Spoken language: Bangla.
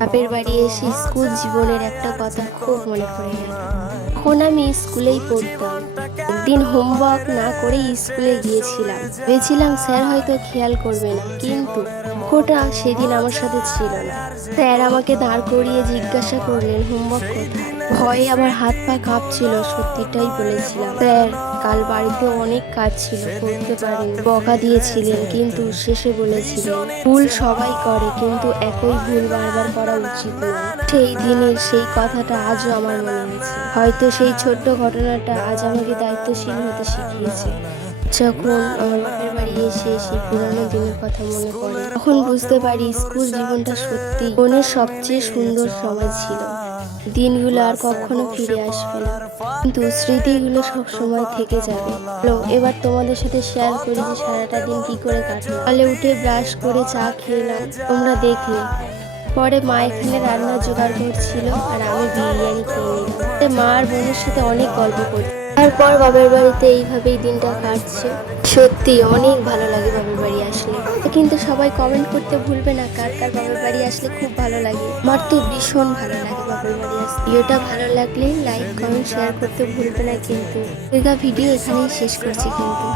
বাপের বাড়ি এসে স্কুল জীবনের একটা কথা খুব মনে পড়ে গেল। তখন আমি স্কুলেই পড়তাম। একদিন হোমওয়ার্ক না করেই স্কুলে গিয়েছিলাম। ভেবেছিলাম স্যার হয়তো খেয়াল করবে না, কিন্তু ওটা সেদিন আমার সাথে ছিল না। স্যার আমাকে দাঁড় করিয়ে জিজ্ঞাসা করলেন হোমওয়ার্ক কোথায়। ভয়ে আমার হাত পা কাঁপছিল। সত্যিটাই বলেছিলাম, স্যার কাল বাড়িতে অনেক কাজ ছিল, করতে পারিনি। বকা দিয়েছিলেন, কিন্তু শেষে বলেছিলেন ভুল সবাই করে, কিন্তু একই ভুল বারবার করা উচিত নয়। সেই দিনের সেই কথাটা আজও আমার মনে আছে। হয়তো সেই ছোট্ট ঘটনাটা আজ আমাকে দায়িত্বশীল হতে শিখিয়েছে। যখন আমার বাপের বাড়ি এসে সেই পুরানো দিনের কথা মনে পড়ে, তখন বুঝতে পারি স্কুল জীবনটা সত্যি জীবনের সবচেয়ে সুন্দর সময় ছিল। দিনগুলো আর কখনো ফিরে আসবে না, কিন্তু স্মৃতিগুলো সব সময় থেকে যাবে। এবার তোমাদের সাথে শেয়ার করি যে সারাটা দিন কি করে কাটলো। সকালে উঠে ব্রাশ করে চা খেলাম, তোমরা দেখলে। পরে মা এখানে রান্নার জোগাড় করছিল আর আমি বিরিয়ানি খেয়ে নিলাম। মা আর বোনের সাথে অনেক গল্প করছি। তারপর বাবার বাড়িতে এইভাবেই দিনটা কাটছে। সত্যি অনেক ভালো লাগে বাবার বাড়ি আসলে। কিন্তু সবাই কমেন্ট করতে ভুলবে না কার কার বাবার বাড়ি আসলে খুব ভালো লাগে। আমার তো ভীষণ ভালো লাগে বাবার বাড়ি আসতে। ভিডিওটা ভালো লাগলে লাইক কমেন্ট শেয়ার করতে ভুলবে না কিন্তু। ভিডিও এখানেই শেষ করছি কিন্তু।